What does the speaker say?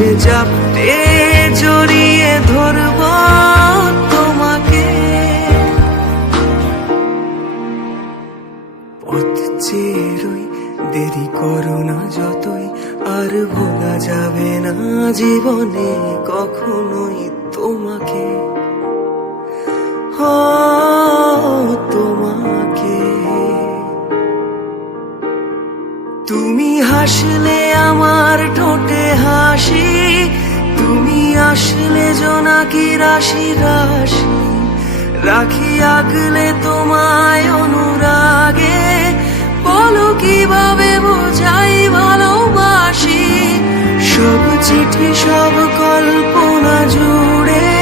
যে জাপটে জড়িয়ে ধরব তোমাকে। পথ চেয়ে রই, দেরি করো না যতই, আর ভোলা যাবে না জীবনে কখনোই তোমাকে। ও তোমাকে। তুমি হাসলে আমার ঠোঁটে হাসি, তুমি আসলে জোনাকি রাশি রাশি, রাখি আগলে তোমায় অনুরাগে। বলো কিভাবে বোঝাই ভালোবাসি, সব চিঠি সব কল্পনা জুড়ে